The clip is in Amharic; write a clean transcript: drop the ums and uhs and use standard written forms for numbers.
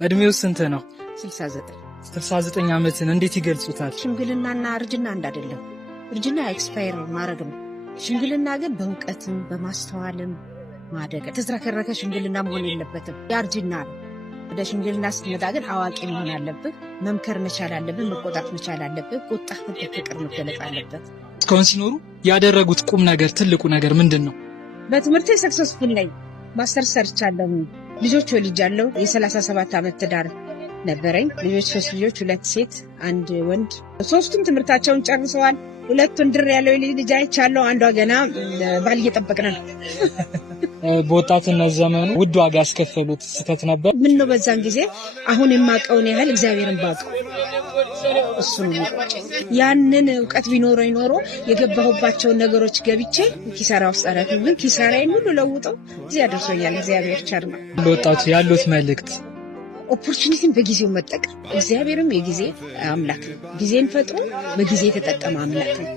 እድሜው ስንት ነው? 69 69 ዓመትን እንዴት ይገልጹታል? ሽምግልናና እርጅና አንድ አይደለም። እርጅና ኤክስፓየር ማድረግ ነው። ሽምግልና ግን በእውቀትም በማስተዋልም ማደግ። ተዝረከረከ ሽምግልና መሆን የለበትም። ያርጅና ነው። ወደ ሽምግልና ስትመጣ ግን አዋቂ መሆን አለብህ። መምከር መቻል አለብህ። መቆጣት መቻል አለብህ። ቁጣህ በፍቅር መገለጥ አለበት። እስካሁን ሲኖሩ ያደረጉት ቁም ነገር ትልቁ ነገር ምንድን ነው? በትምህርቴ ሰክሰስፉል ነኝ። ማስተርስ ሰርቻለሁ። ልጆች ወልጃለሁ። የ37 ዓመት ትዳር ነበረኝ። ልጆች 3 ልጆች፣ 2 ሴት 1 ወንድ። ሶስቱም ትምህርታቸውን ጨርሰዋል። 2 ወንድር ያለው ልጅ አይቻለሁ። አንዷ ገና ባል እየጠበቅን ነው። በወጣትነት ዘመኑ ውድ ዋጋ ያስከፈሉት ስህተት ነበር? ምን ነው በዛን ጊዜ አሁን የማውቀውን ያህል እግዚአብሔርን ባውቀው እሱ ነው። ያንን እውቀት ቢኖረኝ ኖሮ የገባሁባቸውን ነገሮች ገብቼ ኪሳራ ውስጥ አላልኩም። ግን ኪሳራዬን ሁሉ ለውጠው እዚህ አድርሶኛል። እግዚአብሔር ቸር ነው። ለወጣቱ ያሉት መልእክት? ኦፖርቹኒቲን በጊዜው መጠቀም። እግዚአብሔርም የጊዜ አምላክ ነው። ጊዜን ፈጥሮ በጊዜ የተጠቀመ አምላክ ነው።